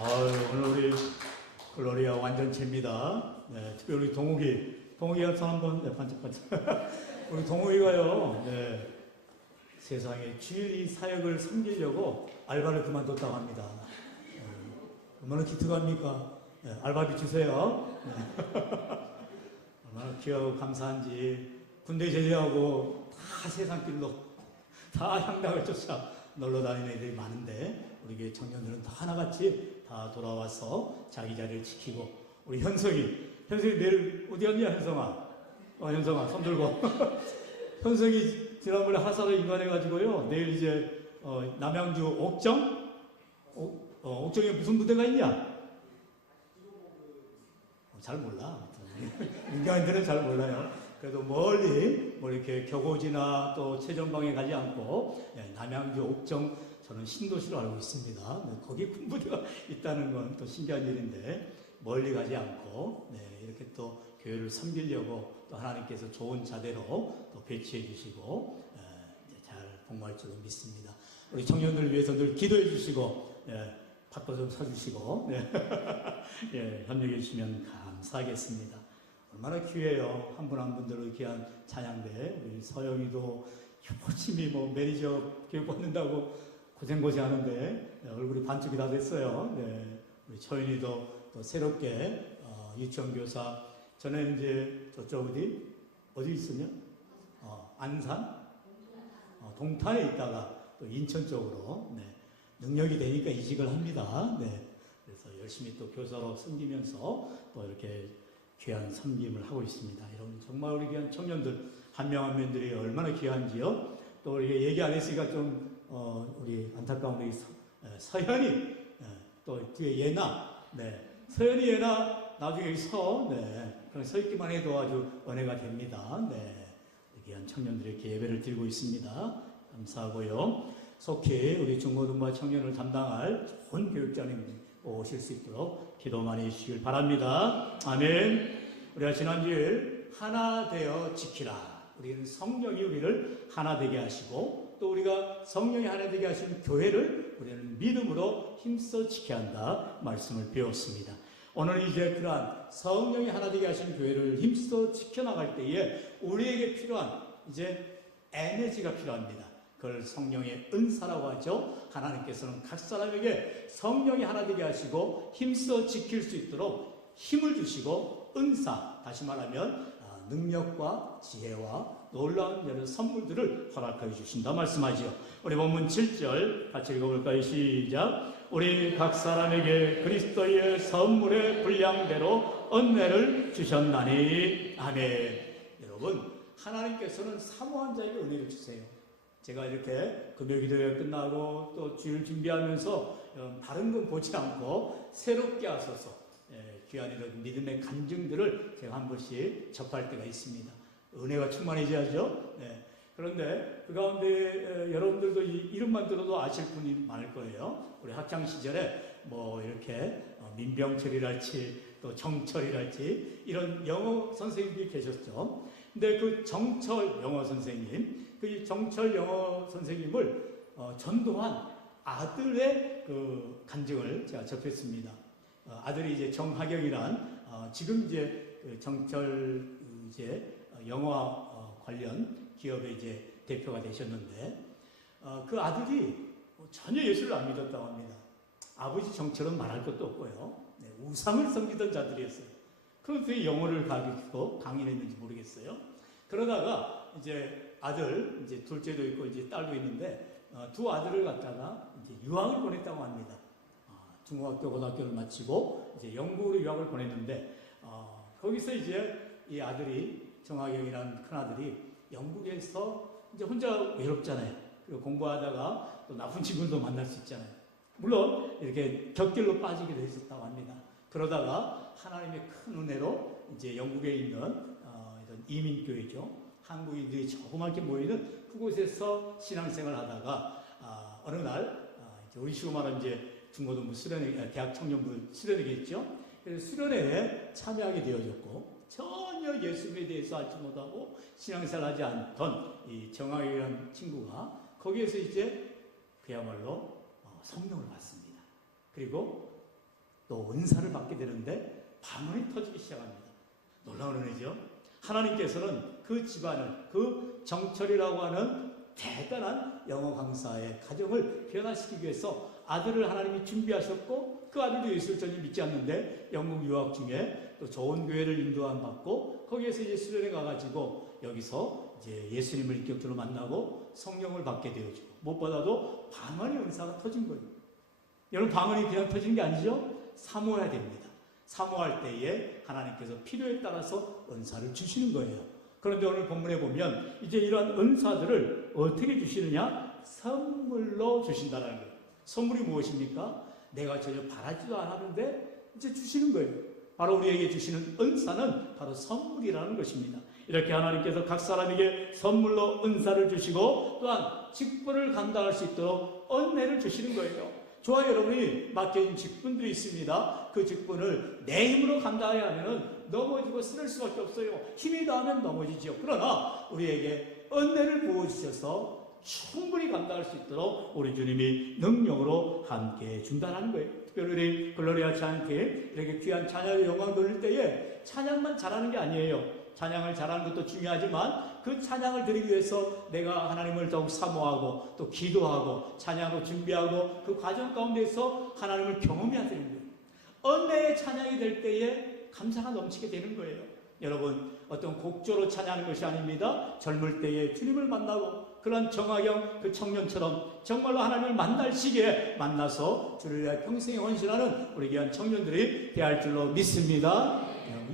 오늘 우리 글로리아 완전체입니다. 네, 특별히 우리 동욱이가 손 한번 반짝반짝. 우리 동욱이가요, 네, 세상에 주일이 사역을 섬기려고 알바를 그만뒀다고 합니다. 얼마나 기특합니까? 네, 알바비 주세요. 네. 얼마나 귀하고 감사한지. 군대 제대하고 다 세상길로 다 향당을 쫓아 놀러 다니는 애들이 많은데 우리 교회 청년들은 다 하나같이 다 돌아와서 자기 자리를 지키고, 우리 현성이 내일 어디 갔냐? 현성아 손 들고. 현성이 지난번에 하사를 인간해가지고요, 내일 이제 남양주 옥정에 무슨 무대가 있냐? 잘 몰라. 민간인들은 잘 몰라요. 그래도 멀리 뭐 이렇게 교고지나 또 최전방에 가지 않고, 남양주 옥정, 저는 신도시로 알고 있습니다. 거기 큰 무대가 있다는 건 또 신기한 일인데, 멀리 가지 않고 이렇게 또 교회를 섬기려고 또 하나님께서 좋은 자대로 또 배치해 주시고 잘 복무할 줄로 믿습니다. 우리 청년들을 위해서 늘 기도해 주시고 밥도 좀 사주시고 협력해 주시면 감사하겠습니다. 얼마나 귀해요. 한 분 한 분들을 귀한 찬양대. 우리 서영이도 열심히 매니저 교육 받는다고 고생 하는데 얼굴이 반쪽이 다 됐어요. 우리 처인이도 또 새롭게 유치원 교사. 전에 이제 저쪽 어디 있었냐? 안산? 동탄에 있다가 또 인천 쪽으로 능력이 되니까 이직을 합니다. 그래서 열심히 또 교사로 섬기면서 또 이렇게 귀한 섬김을 하고 있습니다. 여러분, 정말 우리 귀한 청년들 한 명 한 명들이 얼마나 귀한지요. 또 우리 얘기 안 했으니까 좀 우리 안타까운 우리 서현이, 또 뒤에 예나, 서현이 예나 나중에 그냥 서 있기만 해도 아주 은혜가 됩니다. 귀한 청년들이 이렇게 예배를 드리고 있습니다. 감사하고요. 속히 우리 중고등부 청년을 담당할 좋은 교육자님 오실 수 있도록 기도 많이 해주시길 바랍니다. 아멘. 우리가 지난주에 하나 되어 지키라. 우리는 성령이 우리를 하나 되게 하시고, 또 우리가 성령이 하나 되게 하신 교회를 우리는 믿음으로 힘써 지켜야 한다 말씀을 배웠습니다. 오늘 이제 그러한 성령이 하나 되게 하신 교회를 힘써 지켜나갈 때에 우리에게 필요한 이제 에너지가 필요합니다. 그걸 성령의 은사라고 하죠. 하나님께서는 각 사람에게 성령이 하나 되게 하시고 힘써 지킬 수 있도록 힘을 주시고, 은사, 다시 말하면 능력과 지혜와 놀라운 여러 선물들을 허락하여 주신다 말씀하지요. 우리 본문 7절 같이 읽어볼까요? 시작. 우리 각 사람에게 그리스도의 선물의 분량대로 은혜를 주셨나니. 아멘. 여러분, 하나님께서는 사모한 자에게 은혜를 주세요. 제가 이렇게 금요기도회가 끝나고 또 주일 준비하면서 다른 건 보지 않고 새롭게 하소서 귀한 이런 믿음의 간증들을 제가 한 번씩 접할 때가 있습니다. 은혜가 충만해져야죠. 그런데 그 가운데 여러분들도 이 이름만 들어도 아실 분이 많을 거예요. 우리 학창 시절에 이렇게 민병철이랄지 또 정철이랄지 이런 영어 선생님들이 계셨죠. 근데 그 정철 영어 선생님, 그 정철 영어 선생님을 전도한 아들의 그 간증을 제가 접했습니다. 아들이 이제 정하경이란 지금 이제 정철 영어 관련 기업의 이제 대표가 되셨는데, 그 아들이 전혀 예수를 안 믿었다고 합니다. 아버지 정철은 말할 것도 없고요. 우상을 섬기던 자들이었어요. 그런데 영어를 가르치고 강의했는지 모르겠어요. 그러다가 이제 아들, 이제 둘째도 있고 이제 딸도 있는데, 두 아들을 갖다가 이제 유학을 보냈다고 합니다. 중고학교, 고등학교를 마치고 이제 영국으로 유학을 보냈는데, 거기서 이제 이 아들이, 정하경이라는 큰 아들이 영국에서 이제 혼자 외롭잖아요. 그리고 공부하다가 또 나쁜 친구들도 만날 수 있잖아요. 물론 이렇게 곁길로 빠지기도 했었다고 합니다. 그러다가 하나님의 큰 은혜로 이제 영국에 있는 이런 이민교회죠. 한국인들이 조그맣게 모이는 그곳에서 신앙생활을 하다가 어느 날 이제 우리 식으로 말하면 이제 중고등부 수련회, 대학 청년부 수련회겠죠. 그래서 수련회에 참여하게 되어졌고, 전혀 예수에 대해서 알지 못하고 신앙생활 하지 않던 이 정학이라는 친구가 거기에서 이제 그야말로 성령을 받습니다. 그리고 또 은사를 받게 되는데 방언이 터지기 시작합니다. 놀라운 은혜죠. 하나님께서는 그 집안을, 그 정철이라고 하는 대단한 영어 강사의 가정을 변화시키기 위해서 아들을 하나님이 준비하셨고, 그 아들도 예수를 전혀 믿지 않는데 영국 유학 중에 또 좋은 교회를 인도함 받고, 거기에서 이제 수련회 가가지고 여기서 이제 예수님을 인격적으로 만나고 성령을 받게 되어지고, 무엇보다도 방언의 은사가 터진 거예요. 여러분, 방언이 그냥 터진 게 아니죠? 사모해야 됩니다. 사모할 때에 하나님께서 필요에 따라서 은사를 주시는 거예요. 그런데 오늘 본문에 보면 이제 이러한 은사들을 어떻게 주시느냐? 선물로 주신다는 거예요. 선물이 무엇입니까? 내가 전혀 바라지도 않았는데 이제 주시는 거예요. 바로 우리에게 주시는 은사는 바로 선물이라는 것입니다. 이렇게 하나님께서 각 사람에게 선물로 은사를 주시고, 또한 직분을 감당할 수 있도록 은혜를 주시는 거예요. 저와 여러분이 맡겨진 직분들이 있습니다. 그 직분을 내 힘으로 감당해야 하면 넘어지고 쓰러질 수밖에 없어요. 힘이 닿으면 넘어지죠. 그러나 우리에게 은혜를 부어주셔서 충분히 감당할 수 있도록 우리 주님이 능력으로 함께 준다는 거예요. 특별히 글로리아 찬양팀 이렇게 귀한 찬양의 영광 돌릴 때에 찬양만 잘하는 게 아니에요. 찬양을 잘하는 것도 중요하지만 그 찬양을 드리기 위해서 내가 하나님을 더욱 사모하고 또 기도하고 찬양으로 준비하고 그 과정 가운데서 하나님을 경험해야 되는 거예요. 은혜의 찬양이 될 때에 감사가 넘치게 되는 거예요. 여러분, 어떤 곡조로 찬양하는 것이 아닙니다. 젊을 때에 주님을 만나고 그런 정화경 그 청년처럼 정말로 하나님을 만날 시기에 만나서 주를 위하여 평생에 헌신하는 우리 귀한 청년들이 되할 줄로 믿습니다.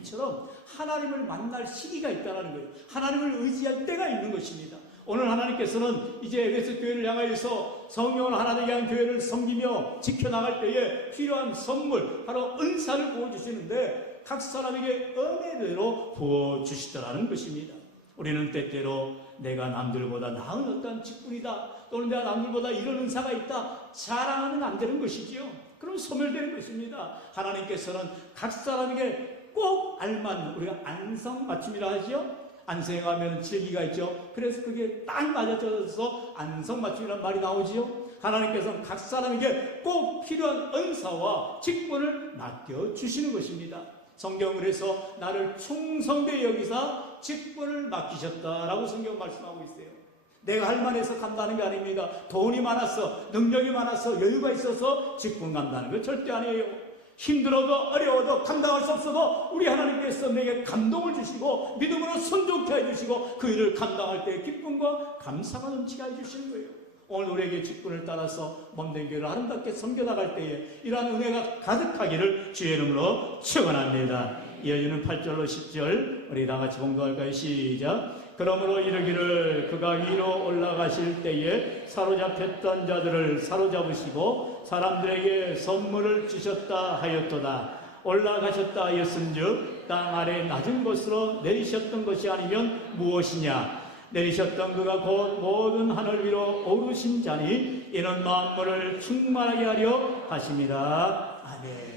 이처럼 하나님을 만날 시기가 있다는 거예요. 하나님을 의지할 때가 있는 것입니다. 오늘 하나님께서는 이제 에베소 교회를 향하여서 성령을 하나 되게 한 교회를 섬기며 지켜나갈 때에 필요한 선물, 바로 은사를 부어주시는데 각 사람에게 은혜대로 부어주시더라는 것입니다. 우리는 때때로 내가 남들보다 나은 어떤 직분이다, 또는 내가 남들보다 이런 은사가 있다 자랑하면 안 되는 것이지요. 그럼 소멸되는 것입니다. 하나님께서는 각 사람에게 꼭 알맞는, 우리가 안성맞춤이라 하죠. 안성에 가면 질기가 있죠. 그래서 그게 딱 맞아져서 안성맞춤이라는 말이 나오지요. 하나님께서는 각 사람에게 꼭 필요한 은사와 직분을 맡겨주시는 것입니다. 성경을 해서 나를 충성되이 여기사 직분을 맡기셨다라고 성경 말씀하고 있어요. 내가 할 만해서 감당하는 게 아닙니다. 돈이 많아서, 능력이 많아서, 여유가 있어서 직분 감당하는 거 절대 아니에요. 힘들어도 어려워도 감당할 수 없어도 우리 하나님께서 내게 감동을 주시고 믿음으로 순종케 해주시고 그 일을 감당할 때 기쁨과 감사가 넘치게 해주시는 거예요. 오늘 우리에게 직분을 따라서 몸된 교회를 아름답게 섬겨나갈 때에 이러한 은혜가 가득하기를 주의 이름으로 축원합니다. 이어지는 8절로 10절 우리 다같이 봉독할까요? 시작. 그러므로 이르기를 그가 위로 올라가실 때에 사로잡혔던 자들을 사로잡으시고 사람들에게 선물을 주셨다 하였도다. 올라가셨다 하였은즉 땅 아래 낮은 곳으로 내리셨던 것이 아니면 무엇이냐. 내리셨던 그가 곧 모든 하늘 위로 오르신 자니 이는 만물을 충만하게 하려 하십니다. 아멘.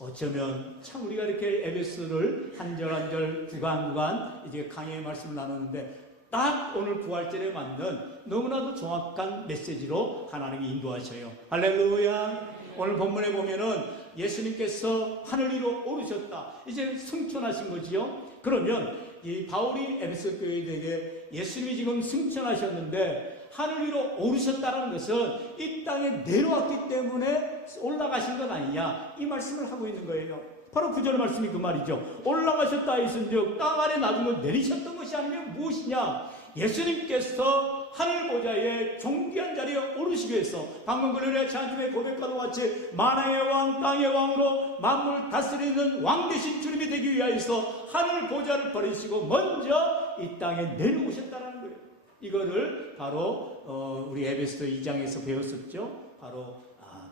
어쩌면 참 우리가 이렇게 에베소를 한 절 한 절 구간 이제 강의의 말씀을 나누는데 딱 오늘 부활절에 맞는 너무나도 정확한 메시지로 하나님이 인도하셔요. 할렐루야. 오늘 본문에 보면은 예수님께서 하늘 위로 오르셨다. 이제 승천하신 거지요. 그러면 이 바울이 에베소 교회에게 예수님이 지금 승천하셨는데 하늘 위로 오르셨다는 것은 이 땅에 내려왔기 때문에 올라가신 건 아니냐, 이 말씀을 하고 있는 거예요. 바로 9절 말씀이 그 말이죠. 올라가셨다 했은즉 땅 아래 낮은 걸 내리셨던 것이 아니면 무엇이냐. 예수님께서 하늘 보좌에 존귀한 자리에 오르시기 위해서 방금 글로리아 찬양팀의 고백과도 같이 만왕의 왕 땅의 왕으로 만물 다스리는 왕 되신 주님이 되기 위하여서 하늘 보좌를 버리시고 먼저 이 땅에 내려오셨다는 거예요. 이거를 바로 우리 에베소 2장에서 배웠었죠. 바로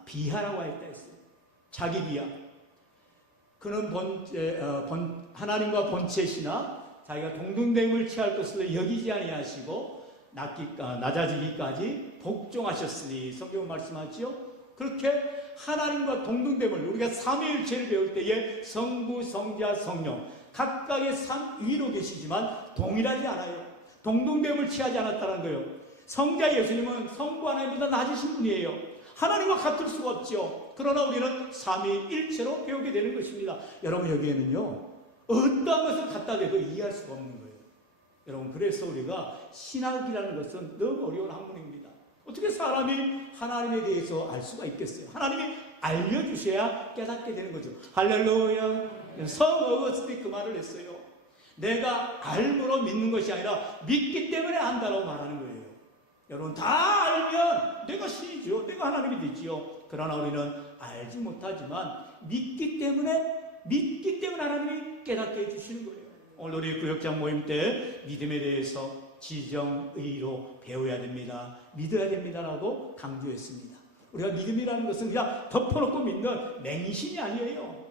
비하라고 했다 했어요. 자기 비하. 그는 하나님과 본체시나 자기가 동등됨을 취할 것을 여기지 아니하시고 낮아지기까지 복종하셨으니 성경은 말씀하지요. 그렇게 하나님과 동등됨을 우리가 삼위일체를 배울 때에 성부, 성자, 성령 각각의 삼위로 계시지만 동일하지 않아요. 동등됨을 취하지 않았다는 거예요. 성자 예수님은 성부 하나님보다 낮으신 분이에요. 하나님과 같을 수가 없죠. 그러나 우리는 삼위일체로 배우게 되는 것입니다. 여러분, 여기에는요 어떠한 것을 갖다 대도 이해할 수가 없는 거예요. 여러분, 그래서 우리가 신학이라는 것은 너무 어려운 학문입니다. 어떻게 사람이 하나님에 대해서 알 수가 있겠어요? 하나님이 알려주셔야 깨닫게 되는 거죠. 할렐루야. 성 어거스틴이 그 말을 했어요. 내가 알므로 믿는 것이 아니라 믿기 때문에 안다라고 말하는 거예요. 여러분, 다 알면 내가 신이죠. 내가 하나님이 되지요. 그러나 우리는 알지 못하지만 믿기 때문에 하나님이 깨닫게 해주시는 거예요. 오늘 우리 구역장 모임 때 믿음에 대해서 지정의로 배워야 됩니다. 믿어야 됩니다라고 강조했습니다. 우리가 믿음이라는 것은 그냥 덮어놓고 믿는 맹신이 아니에요.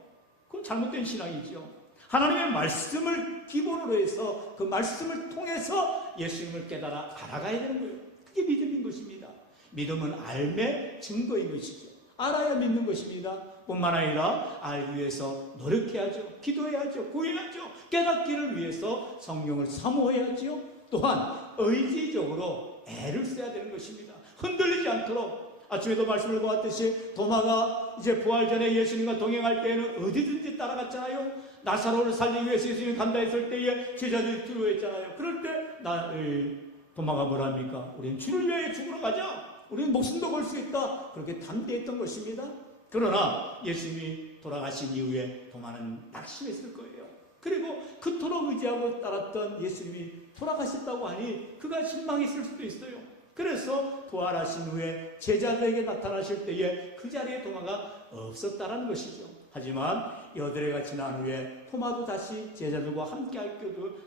그건 잘못된 신앙이죠. 하나님의 말씀을 기본으로 해서 그 말씀을 통해서 예수님을 깨달아 알아가야 되는 거예요. 그게 믿음인 것입니다. 믿음은 알매 증거인 것이죠. 알아야 믿는 것입니다. 뿐만 아니라 알기 위해서 노력해야죠. 기도해야죠. 구해야죠. 깨닫기를 위해서 성경을 사모해야죠. 또한 의지적으로 애를 써야 되는 것입니다. 흔들리지 않도록. 아침에도 말씀을 보았듯이 도마가 이제 부활 전에 예수님과 동행할 때에는 어디든지 따라갔잖아요. 나사로를 살리기 위해서 예수님이 간다 했을 때에 제자들이 두려워했잖아요. 그럴 때 도마가 뭐랍니까? 우리는 주를 위하여 죽으러 가자. 우리는 목숨도 걸 수 있다. 그렇게 담대했던 것입니다. 그러나 예수님이 돌아가신 이후에 도마는 낙심했을 거예요. 그리고 그토록 의지하고 따랐던 예수님이 돌아가셨다고 하니 그가 실망했을 수도 있어요. 그래서 부활하신 후에 제자들에게 나타나실 때에 그 자리에 도마가 없었다라는 것이죠. 하지만 여드레가 지난 후에 토마도 다시 제자들과 함께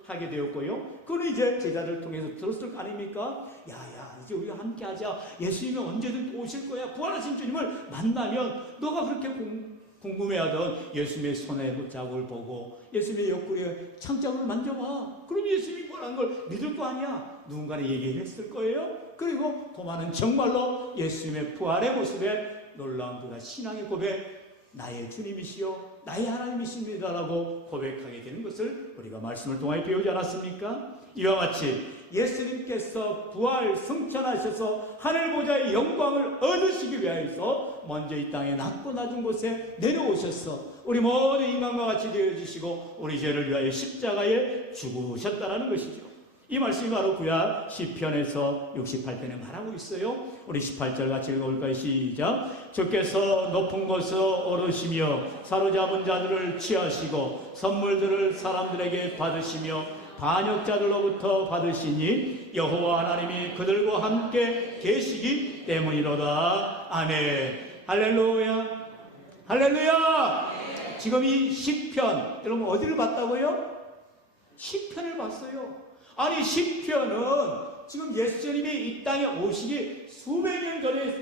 하게 되었고요. 그는 이제 제자들을 통해서 들었을 거 아닙니까? 야야, 이제 우리가 함께 하자. 예수님이 언제든 오실 거야. 부활하신 주님을 만나면 너가 그렇게 궁금해하던 예수님의 손에 자국을 보고 예수님의 옆구리에 창자국을 만져봐. 그럼 예수님이 부활한 걸 믿을 거 아니야. 누군가는 얘기했을 거예요. 그리고 도마는 정말로 예수님의 부활의 모습에 놀라운 그가 신앙의 고백, 나의 주님이시여 나의 하나님이십니다라고 고백하게 되는 것을 우리가 말씀을 통하여 배우지 않았습니까? 이와 같이 예수님께서 부활 승천하셔서 하늘 보좌의 영광을 얻으시기 위하여서 먼저 이 땅에 낮고 낮은 곳에 내려오셔서 우리 모든 인간과 같이 되어주시고 우리 죄를 위하여 십자가에 죽으셨다는 것이죠. 이 말씀이 바로 구약 시편에서 68편에 말하고 있어요. 우리 18절 같이 읽어볼까요? 시작. 주께서 높은 곳으로 오르시며 사로잡은 자들을 취하시고 선물들을 사람들에게 받으시며 반역자들로부터 받으시니 여호와 하나님이 그들과 함께 계시기 때문이로다. 아멘. 할렐루야. 할렐루야. 지금 이 시편, 여러분 어디를 봤다고요? 시편을 봤어요. 아니, 시편은 지금 예수님이 이 땅에 오시기 수백 년 전에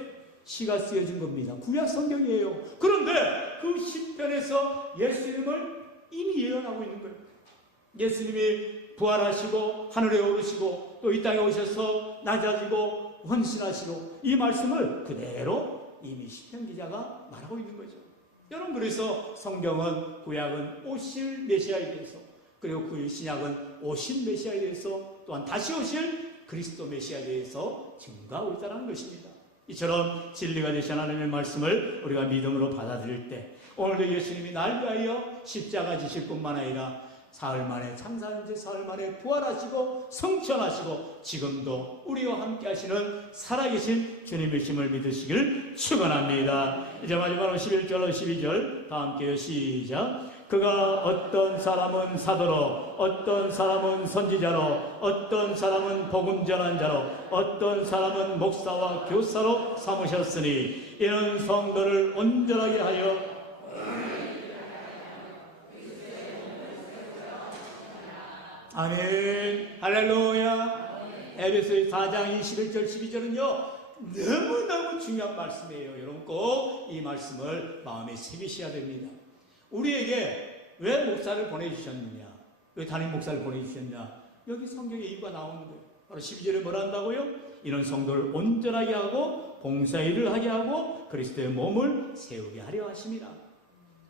시가 쓰여진 겁니다. 구약 성경이에요. 그런데 그 시편에서 예수님을 이미 예언하고 있는 거예요. 예수님이 부활하시고 하늘에 오르시고 또 이 땅에 오셔서 낮아지고 헌신하시고 이 말씀을 그대로 이미 시편 기자가 말하고 있는 거죠. 여러분, 그래서 성경은 구약은 오실 메시아에 대해서, 그리고 그 신약은 오신 메시아에 대해서, 또한 다시 오실 그리스도 메시아에 대해서 증거하고 있다는 것입니다. 이처럼 진리가 되신 하나님의 말씀을 우리가 믿음으로 받아들일 때 오늘도 예수님이 날 위하여 십자가 지실 뿐만 아니라 사흘 만에, 창세한 지 사흘 만에 부활하시고 성천하시고 지금도 우리와 함께 하시는 살아계신 주님이심을 믿으시길 축원합니다. 이제 마지막으로 11절 12절 다 함께 시작. 그가 어떤 사람은 사도로, 어떤 사람은 선지자로, 어떤 사람은 복음 전한 자로, 어떤 사람은 목사와 교사로 삼으셨으니 이는 성도를 온전하게 하여 아멘. 할렐루야. 에베소서 4장 21절 12절은요 너무너무 중요한 말씀이에요. 여러분 꼭 이 말씀을 마음에 새기셔야 됩니다. 우리에게 왜 목사를 보내주셨느냐, 왜 담임 목사를 보내주셨냐, 여기 성경에 이유가 나오는 거예요. 바로 12절에 뭐라 한다고요? 이는 성도를 온전하게 하고 봉사일을 하게 하고 그리스도의 몸을 세우게 하려 하심이라.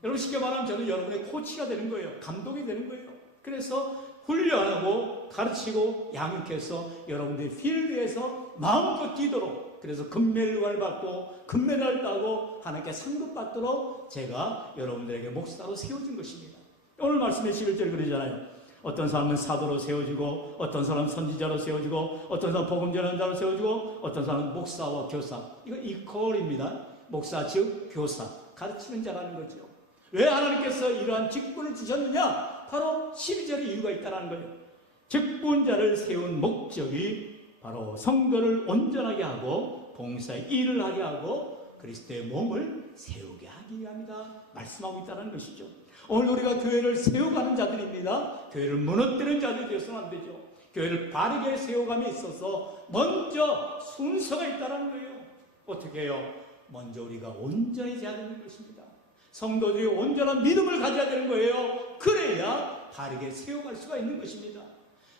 여러분 쉽게 말하면 저는 여러분의 코치가 되는 거예요. 감독이 되는 거예요. 그래서 훈련하고 가르치고 양육해서 여러분들의 필드에서 마음껏 뛰도록, 그래서 금메달을 받고 금메달을 따고 하나님께 상급 받도록 제가 여러분들에게 목사로 세워진 것입니다. 오늘 말씀의 11절 그러잖아요. 어떤 사람은 사도로 세워지고, 어떤 사람은 선지자로 세워지고, 어떤 사람은 복음 전하는 자로 세워지고, 어떤 사람은 목사와 교사. 이거 이퀄입니다. 목사 즉 교사, 가르치는 자라는 거죠. 왜 하나님께서 이러한 직분을 주셨느냐? 바로 12절의 이유가 있다는 거예요. 직분자를 세운 목적이 바로 성도를 온전하게 하고 봉사의 일을 하게 하고 그리스도의 몸을 세우게 하기 위함이다 말씀하고 있다는 것이죠. 오늘 우리가 교회를 세워가는 자들입니다. 교회를 무너뜨리는 자들이 되어서는 안 되죠. 교회를 바르게 세워감에 있어서 먼저 순서가 있다는 거예요. 어떻게 해요? 먼저 우리가 온전해져야 되는 것입니다. 성도들이 온전한 믿음을 가져야 되는 거예요. 그래야 바르게 세워갈 수가 있는 것입니다.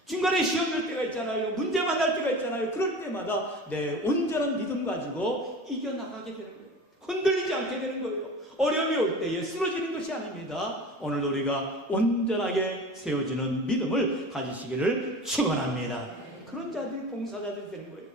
중간에 시험 될 때가 있잖아요. 문제 만날 때가 있잖아요. 그럴 때마다 내 온전한 믿음 가지고 이겨나가게 되는 거예요. 흔들리지 않게 되는 거예요. 어려움이 올 때에 쓰러지는 것이 아닙니다. 오늘 우리가 온전하게 세워지는 믿음을 가지시기를 축원합니다. 그런 자들이 봉사자들이 되는 거예요.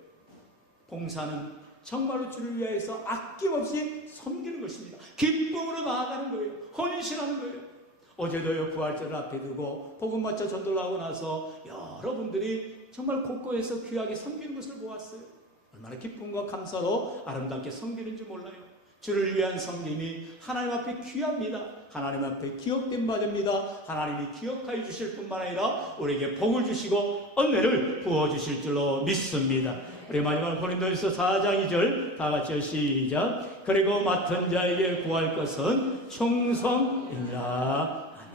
봉사는 정말로 주를 위하여서 아낌없이 섬기는 것입니다. 기쁨으로 나아가는 거예요. 헌신하는 거예요. 어제도요 부활절을 앞에 두고 복음 맞춰 전도를 하고 나서 여러분들이 정말 곳곳에서 귀하게 섬기는 것을 보았어요. 얼마나 기쁨과 감사로 아름답게 섬기는지 몰라요. 주를 위한 섬김이 하나님 앞에 귀합니다. 하나님 앞에 기억된 바 됩니다. 하나님이 기억하여 주실 뿐만 아니라 우리에게 복을 주시고 은혜를 부어주실 줄로 믿습니다. 우리 마지막 고린도전서 4장 2절 다 같이 시작. 그리고 맡은 자에게 구할 것은 충성이니라. 아멘.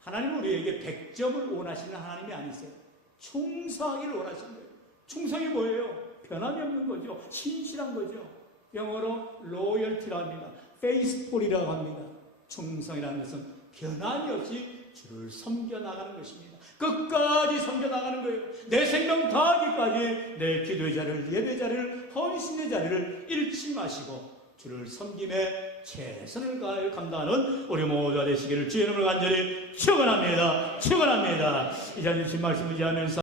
하나님은 우리에게 100점을 원하시는 하나님이 아니세요. 충성하기를 원하시는 거예요. 충성이 뭐예요? 변함이 없는 거죠. 신실한 거죠. 영어로 로열티라고 합니다. 페이스풀이라고 합니다. 충성이라는 것은 변함이 없이 주를 섬겨나가는 것입니다. 끝까지 섬겨나가는 거예요. 내 생명 다하기까지 내 기도의 자리를, 예배의 자리를, 헌신의 자리를 잃지 마시고 주를 섬김에 최선을 다하여 감당하는 우리 모두가 되시기를 주의 이름으로 간절히 축원합니다. 축원합니다. 이 자리에 주신 말씀 의지하면서